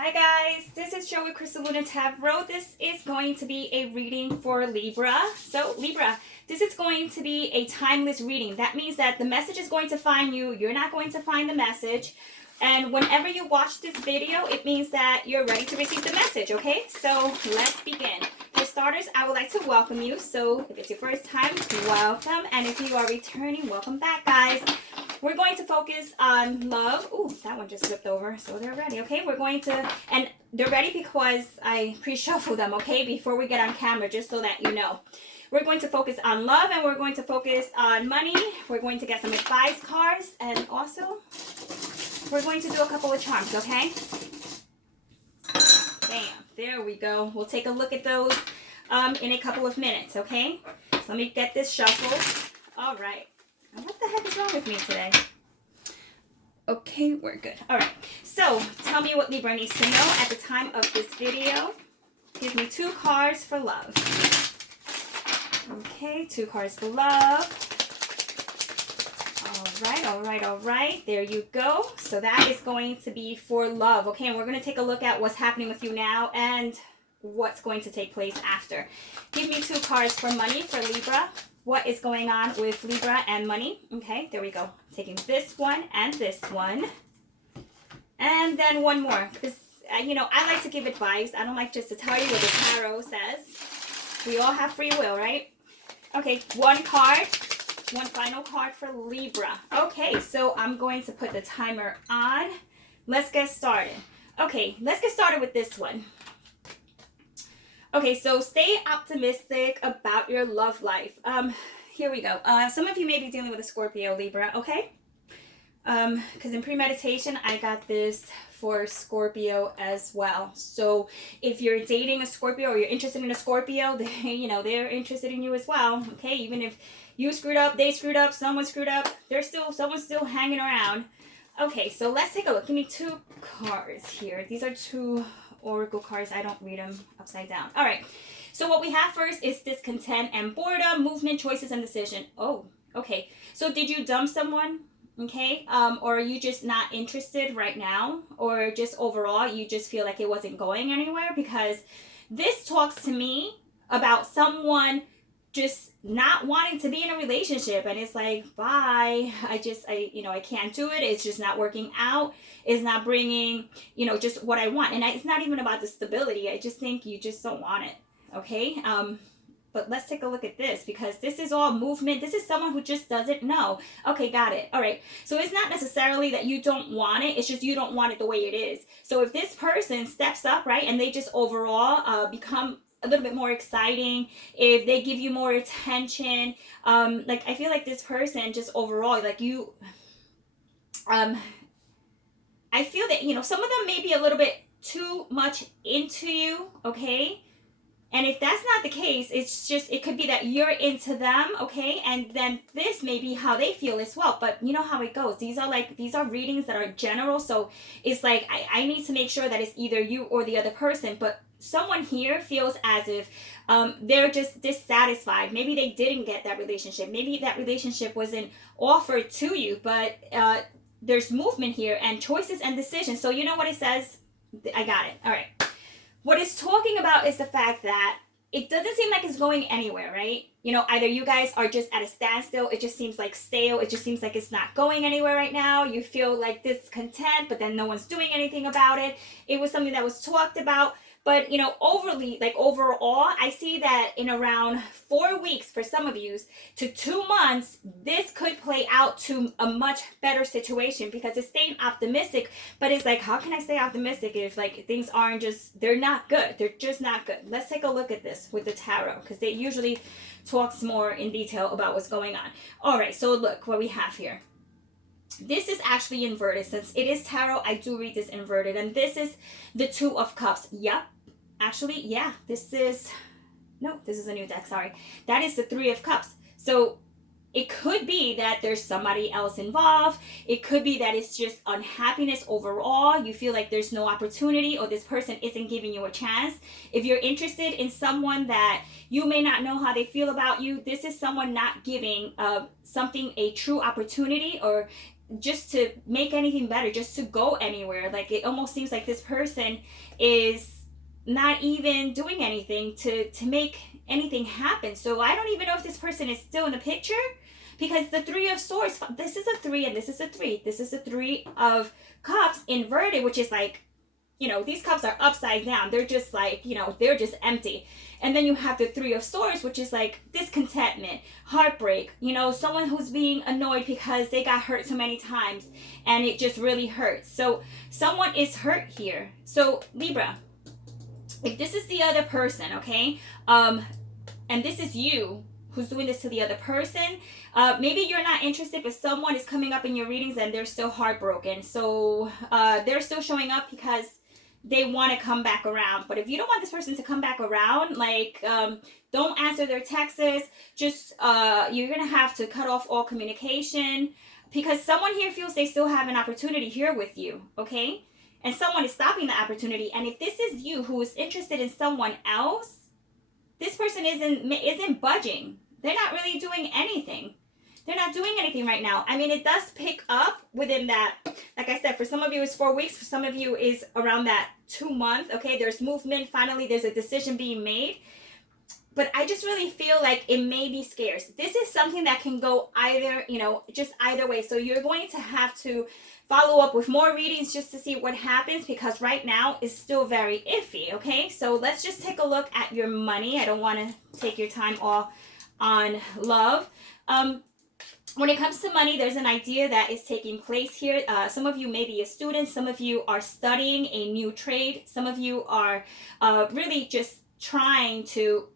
Hi guys, this is Joey Crystal Luna Tarot. This is going to be a reading for Libra. So Libra, this is going to be a timeless reading. That means that the message is going to find you. You're not going to find the message. And whenever you watch this video, it means that you're ready to receive the message, okay? So let's begin. For starters, I would like to welcome you. So if it's your first time, welcome. And if you are returning, welcome back, guys. We're going to focus on love. Ooh, that one just slipped over. So they're ready, okay? We're going to, and they're ready because I pre-shuffle them, okay? Before we get on camera, just so that you know. We're going to focus on love and we're going to focus on money. We're going to get some advice cards and also we're going to do a couple of charms, okay? Bam, there we go. We'll take a look at those in a couple of minutes, okay? So let me get this shuffled. All right. What the heck is wrong with me today? Okay, we're good. All right. So tell me what Libra needs to know at the time of this video. Give me 2 cards for love. Okay, 2 cards for love. All right. There you go. So that is going to be for love. Okay, and we're going to take a look at what's happening with you now and what's going to take place after. Give me 2 cards for money for Libra. What is going on with Libra and money? Okay, there we go. Taking this one and this one. And then one more. Because, I like to give advice. I don't like just to tell you what the tarot says. We all have free will, right? Okay, 1 card. 1 final card for Libra. Okay, so I'm going to put the timer on. Let's get started. Okay, let's get started with this one. Okay, so stay optimistic about your love life. Here we go. Some of you may be dealing with a Scorpio, Libra, okay? Because in premeditation, I got this for Scorpio as well. So if you're dating a Scorpio or you're interested in a Scorpio, they're interested in you as well, okay? Even if you screwed up, they screwed up, someone screwed up, someone's still hanging around. Okay, so let's take a look. Give me 2 cards here. These are 2 oracle cards. I don't read them upside down. All right. So what we have first is discontent and boredom, movement, choices, and decision. Oh, okay. So did you dump someone? Okay. Or are you just not interested right now? Or just overall, you just feel like it wasn't going anywhere? Because this talks to me about someone just not wanting to be in a relationship, and it's like, bye, I can't do it. It's just not working out. It's not bringing just what I want. And it's not even about the stability. I just think you just don't want it. Okay. But let's take a look at this, because this is all movement. This is someone who just doesn't know. Okay, got it. All right. So it's not necessarily that you don't want it. It's just you don't want it the way it is. So if this person steps up, right, and they just overall become a little bit more exciting, if they give you more attention, I feel like this person just overall, like you, I feel that, some of them may be a little bit too much into you, okay? And if that's not the case, it could be that you're into them, okay? And then this may be how they feel as well. But you know how it goes. These are readings that are general. So it's like, I need to make sure that it's either you or the other person. But someone here feels as if they're just dissatisfied. Maybe they didn't get that relationship. Maybe that relationship wasn't offered to you. But there's movement here and choices and decisions. So you know what it says? I got it. All right. What it's talking about is the fact that it doesn't seem like it's going anywhere, right? Either you guys are just at a standstill. It just seems like stale. It just seems like it's not going anywhere right now. You feel like discontent, but then no one's doing anything about it. It was something that was talked about. But, overall, I see that in around 4 weeks for some of you to 2 months, this could play out to a much better situation, because it's staying optimistic. But it's like, how can I stay optimistic if things aren't they're not good. They're just not good. Let's take a look at this with the tarot, because it usually talks more in detail about what's going on. All right, so look what we have here. This is actually inverted. Since it is tarot, I do read this inverted. And this is the 2 of Cups. Yep. Actually, yeah. This is a new deck. Sorry. That is the 3 of Cups. So it could be that there's somebody else involved. It could be that it's just unhappiness overall. You feel like there's no opportunity, or this person isn't giving you a chance. If you're interested in someone that you may not know how they feel about you, this is someone not giving something a true opportunity, or to make anything better, just to go anywhere. Like it almost seems like this person is not even doing anything to make anything happen. So I don't even know if this person is still in the picture, because the Three of Swords, this is a 3 and this is a 3. This is a 3 of Cups inverted, which is like, you know, these cups are upside down. They're just like, you know, they're just empty. And then you have the Three of Swords, which is like discontentment, heartbreak, you know, someone who's being annoyed because they got hurt so many times and it just really hurts. So someone is hurt here. So Libra, if this is the other person, okay, and this is you who's doing this to the other person, maybe you're not interested, but someone is coming up in your readings and they're still heartbroken. So they're still showing up because they want to come back around. But if you don't want this person to come back around, like, don't answer their texts. Just you're gonna have to cut off all communication, because someone here feels they still have an opportunity here with you, okay? And someone is stopping the opportunity. And if this is you who is interested in someone else, this person isn't budging. They're not really doing anything. They're not doing anything right now. I mean, it does pick up within that. Like I said, for some of you it's 4 weeks. For some of you is around that 2 months. Okay, there's movement. Finally, there's a decision being made. But I just really feel like it may be scarce. This is something that can go either, you know, just either way. So you're going to have to follow up with more readings just to see what happens, because right now it's still very iffy, okay? So let's just take a look at your money. I don't want to take your time all on love. When it comes to money, there's an idea that is taking place here. Some of you may be a student. Some of you are studying a new trade. Some of you are really just trying to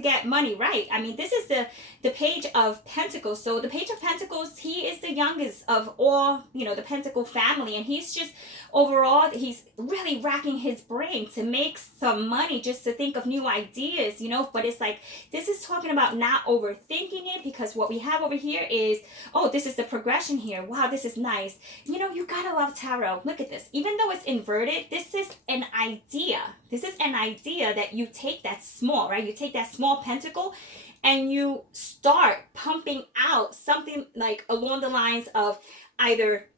get money, right? I mean, this is the Page of Pentacles. So the Page of Pentacles, he is the youngest of all, you know, the Pentacle family, and he's just overall, he's really racking his brain to make some money, just to think of new ideas, you know. But it's like, this is talking about not overthinking it, because what we have over here is, oh, this is the progression here. Wow, this is nice. You know, you gotta love tarot. Look at this. Even though it's inverted, this is an idea. This is an idea that you take that small, right? You take that small pentacle and you start pumping out something like along the lines of either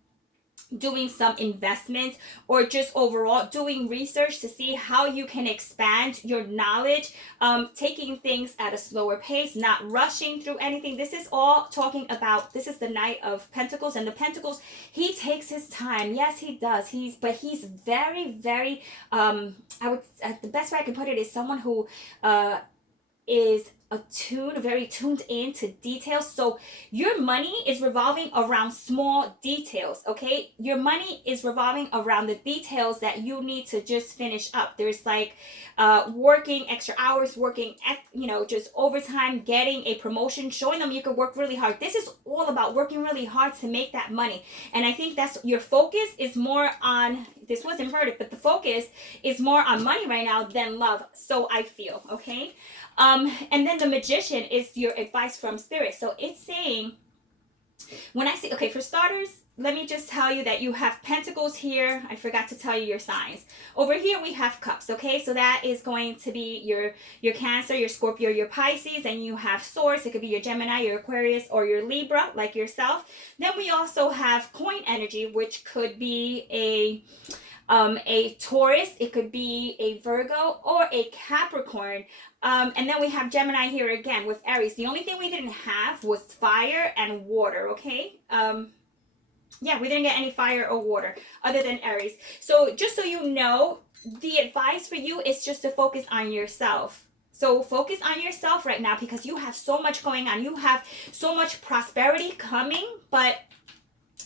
doing some investments or just overall doing research to see how you can expand your knowledge, taking things at a slower pace, not rushing through anything. This is all talking about, this is the Knight of Pentacles, and the Pentacles, he takes his time. Yes, he does. He's very, very, the best way I can put it is someone who is very tuned into details. So your money is revolving around small details, okay? Your money is revolving around the details that you need to just finish up. There's like working extra hours, working, you know, just overtime, getting a promotion, showing them you can work really hard. This is all about working really hard to make that money. And I think that's your focus is more on, this was inverted, but the focus is more on money right now than love. So I feel, okay? And then the Magician is your advice from Spirit. So it's saying, when I say, okay, for starters, let me just tell you that you have Pentacles here. I forgot to tell you your signs. Over here we have Cups, okay? So that is going to be your Cancer, your Scorpio, your Pisces, and you have Swords. It could be your Gemini, your Aquarius, or your Libra, like yourself. Then we also have Coin energy, which could be a Taurus, it could be a Virgo, or a Capricorn. And then we have Gemini here again with Aries. The only thing we didn't have was fire and water, okay? Yeah, we didn't get any fire or water other than Aries. So just so you know, the advice for you is just to focus on yourself. So focus on yourself right now, because you have so much going on. You have so much prosperity coming, but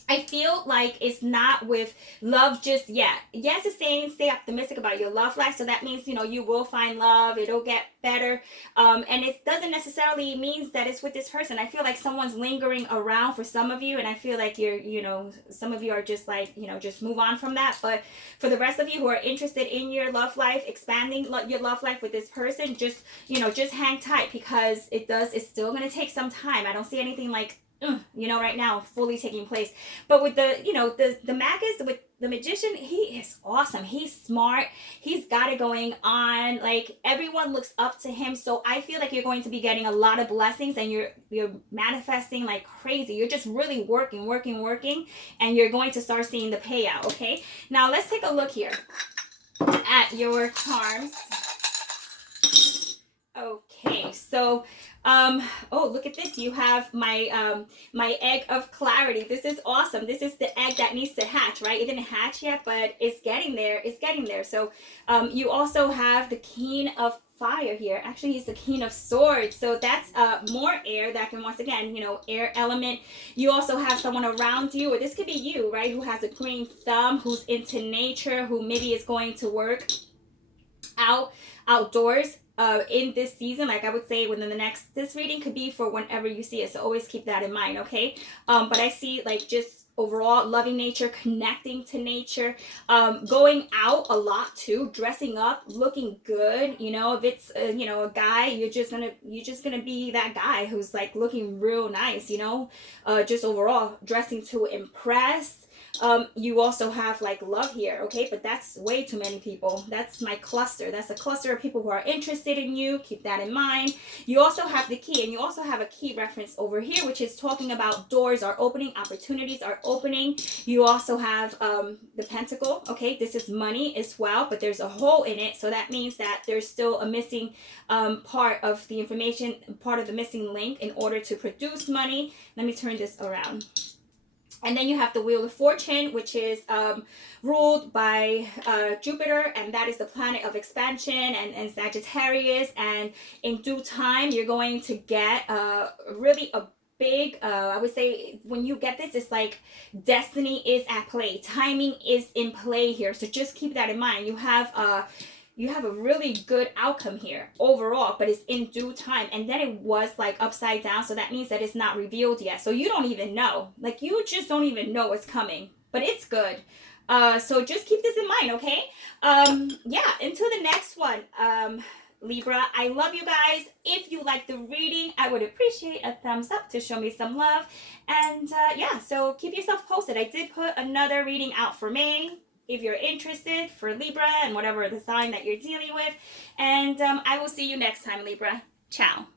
I feel like it's not with love just yet. Yes, it's saying stay optimistic about your love life. So that means, you know, you will find love. It'll get better. And it doesn't necessarily mean that it's with this person. I feel like someone's lingering around for some of you. And I feel like you're, you know, some of you are just like, you know, just move on from that. But for the rest of you who are interested in your love life, expanding your love life with this person, just, you know, just hang tight, because it's still going to take some time. I don't see anything like, you know, right now fully taking place. But with the, you know, the Magus, with the magician, he is awesome. He's smart. He's got it going on. Like everyone looks up to him. So I feel like you're going to be getting a lot of blessings, and you're manifesting like crazy. You're just really working, and you're going to start seeing the payout, okay? Now let's take a look here at your charms. Okay, so oh, look at this. You have my my egg of clarity. This is awesome. This is the egg that needs to hatch, right? It didn't hatch yet, but it's getting there. It's getting there. So you also have the king of fire here. Actually, he's the king of swords. So that's more air that can, once again, you know, air element. You also have someone around you, or this could be you, right, who has a green thumb, who's into nature, who maybe is going to work outdoors in this season. Like I would say within the next, this reading could be for whenever you see it, so always keep that in mind, okay? But I see like just overall loving nature, connecting to nature, going out a lot too, dressing up, looking good. You know, if it's you know, a guy, you're just gonna be that guy who's like looking real nice, you know, just overall dressing to impress. You also have like love here, okay? But that's way too many people. That's my cluster. That's a cluster of people who are interested in you. Keep that in mind. You also have the key, and you also have a key reference over here, which is talking about doors are opening, opportunities are opening. You also have the pentacle, okay? This is money as well, but there's a hole in it, so that means that there's still a missing part of the information, part of the missing link in order to produce money. Let me turn this around. And then you have the Wheel of Fortune, which is ruled by Jupiter, and that is the planet of expansion and Sagittarius. And in due time, you're going to get really a big, I would say when you get this, it's like destiny is at play. Timing is in play here. So just keep that in mind. You have a really good outcome here overall, but it's in due time. And then it was like upside down, so that means that it's not revealed yet. So you don't even know. Like you just don't even know what's coming, but it's good. So just keep this in mind, okay? Yeah, until the next one. Libra, I love you guys. If you like the reading, I would appreciate a thumbs up to show me some love. And yeah, so keep yourself posted. I did put another reading out for May, if you're interested, for Libra and whatever the sign that you're dealing with. And I will see you next time, Libra. Ciao.